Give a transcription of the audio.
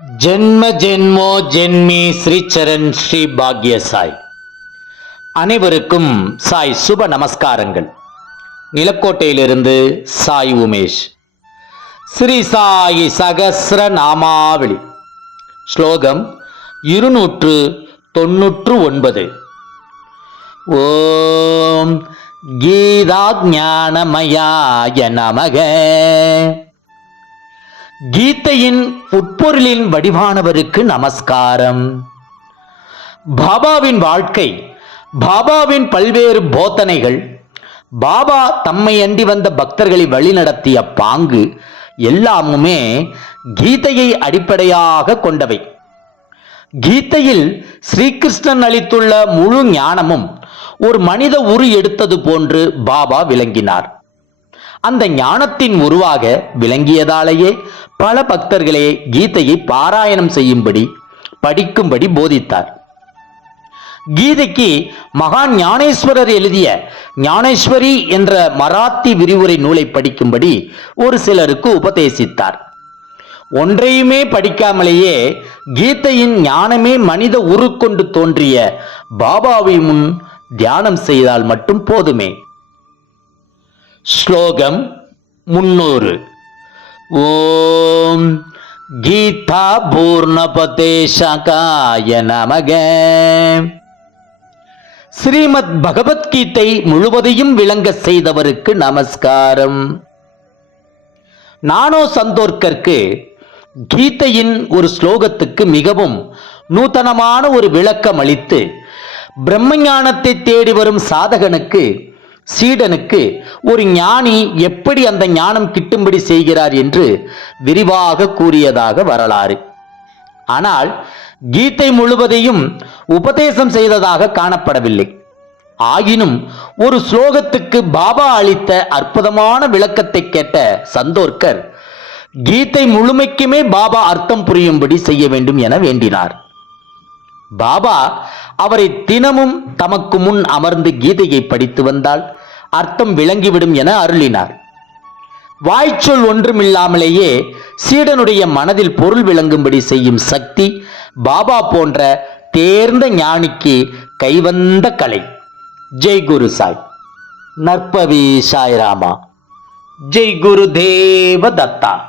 ஜென்ம ஜென்மோ ஜென்மி ஸ்ரீச்சரண் ஸ்ரீ பாக்ய சாய் அனைவருக்கும் சாய் சுப நமஸ்காரங்கள். நிலக்கோட்டையிலிருந்து சாய் உமேஷ். ஸ்ரீ சாயி சகசிர நாமாவளி. ஸ்லோகம் இருநூற்று தொன்னூற்று ஒன்பது. ஓம் கீதா ஞானமயாய நமக. கீதையின் உட்பொருளின் வடிவானவருக்கு நமஸ்காரம். பாபாவின் வாழ்க்கை பாபாவின் பல்வேறு போதனைகள் பாபா தம்மை அண்டி வந்த பக்தர்களை வழிநடத்திய பாங்கு எல்லாமுமே கீதையை அடிப்படையாக கொண்டவை. கீதையில் ஸ்ரீகிருஷ்ணன் அளித்துள்ள முழு ஞானமும் ஒரு மனித உரு எடுத்தது போன்று பாபா விளங்கினார். அந்த ஞானத்தின் உருவாக விளங்கியதாலேயே பல பக்தர்களே கீதையை பாராயணம் செய்யும்படி படிக்கும்படி போதித்தார். கீதைக்கு மகான் ஞானேஸ்வரர் எழுதிய ஞானேஸ்வரி என்ற மராத்தி விரிவுரை நூலை படிக்கும்படி ஒரு சிலருக்கு உபதேசித்தார். ஒன்றையுமே படிக்காமலேயே கீதையின் ஞானமே மனித உருக்கொண்டு தோன்றிய பாபாவை முன் தியானம் செய்தால் மட்டும் போதுமே. ஸ்லோகம் முன்னூறு. ஓ கீதா பூர்ணபதே சகாய நமக. ஸ்ரீமத் பகவத்கீதை முழுவதையும் விளங்க செய்தவருக்கு நமஸ்காரம். நானோ சந்தோர்க்கருக்கு கீதையின் ஒரு ஸ்லோகத்துக்கு மிகவும் நூதனமான ஒரு விளக்கம் அளித்து பிரம்மஞானத்தை தேடி வரும் சாதகனுக்கு சீடனுக்கு ஒரு ஞானி எப்படி அந்த ஞானம் கிட்டும்படி செய்கிறார் என்று விரிவாக கூறியதாக வரலாறு. ஆனால் கீதை முழுவதையும் உபதேசம் செய்ததாக காணப்படவில்லை. ஆயினும் ஒரு ஸ்லோகத்துக்கு பாபா அளித்த அற்புதமான விளக்கத்தை கேட்ட சந்தோர்கர் கீதை முழுமைக்குமே பாபா அர்த்தம் புரியும்படி செய்ய வேண்டும் என வேண்டினார். பாபா அவரை தினமும் தமக்கு முன் அமர்ந்து கீதையை படித்து வந்தால் அர்த்தம் விளங்கிவிடும் என அருளினார். வாய்ச்சொல் ஒன்றுமில்லாமலேயே சீடனுடைய மனதில் பொருள் விளங்கும்படி செய்யும் சக்தி பாபா போன்ற தேர்ந்த ஞானிக்கு கைவந்த கலை. ஜெய் குரு சாய். நற்பவி சாய்ராமா. ஜெய் குரு தேவ தத்தா.